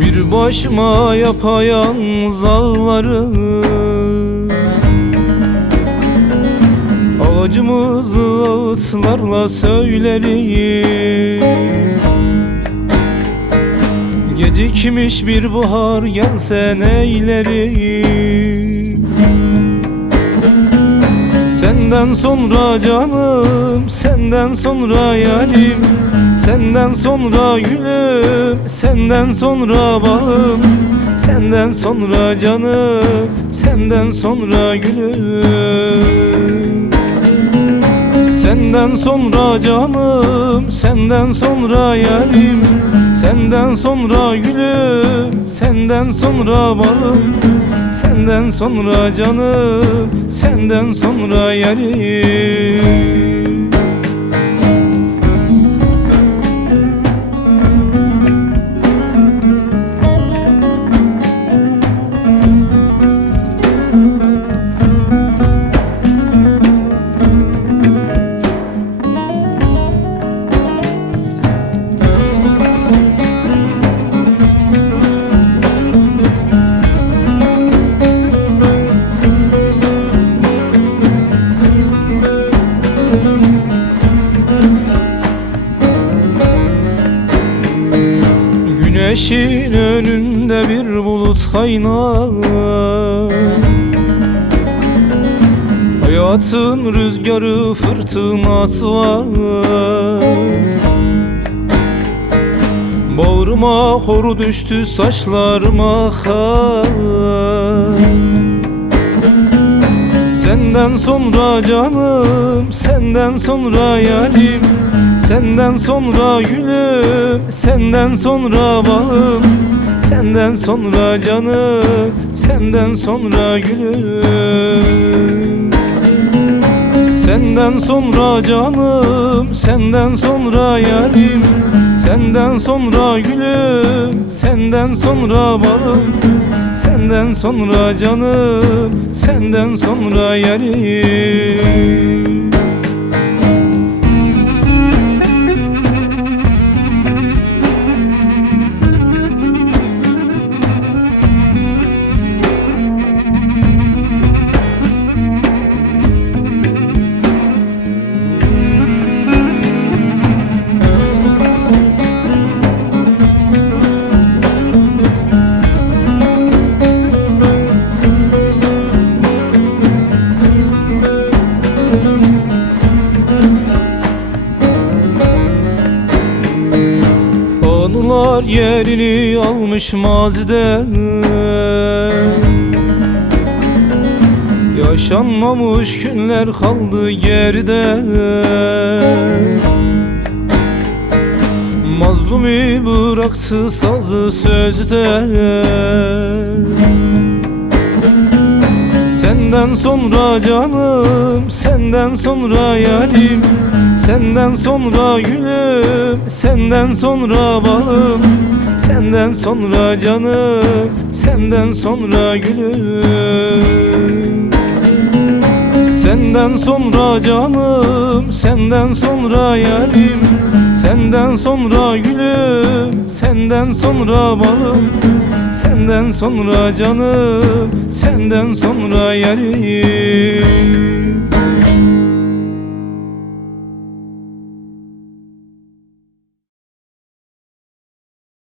Bir başıma yapayalnız ağlarım, acımızı ağıtlarla söylerim. Gecikmiş bir bahar gelse neylerim. Senden sonra canım, senden sonra yarim, senden sonra gülüm, senden sonra balım, senden sonra canım, senden sonra gülüm. Senden sonra canım, senden sonra yarim, senden sonra gülüm, senden sonra balım, senden sonra canım, senden sonra yarim. Güneşin önünde bir bulut kaynar, hayatın rüzgarı fırtınası var. Bağrıma hor düştü, saçlarıma kar. Senden sonra canım, senden sonra yarim, senden sonra gülüm, senden sonra balım, senden sonra canım, senden sonra gülüm. Senden sonra canım, senden sonra yarim, senden sonra gülüm, senden sonra balım, senden sonra canım, senden sonra yarim. Anılar yerini almış maziden, yaşanmamış günler kaldı geride. Mazlumi bıraktı sazı sözde. Senden sonra canım, senden sonra yarim, senden sonra gülüm, senden sonra balım, senden sonra canım, senden sonra gülüm. Senden sonra canım, senden sonra yarim, senden sonra gülüm, senden sonra balım, senden sonra canım, senden sonra yarim.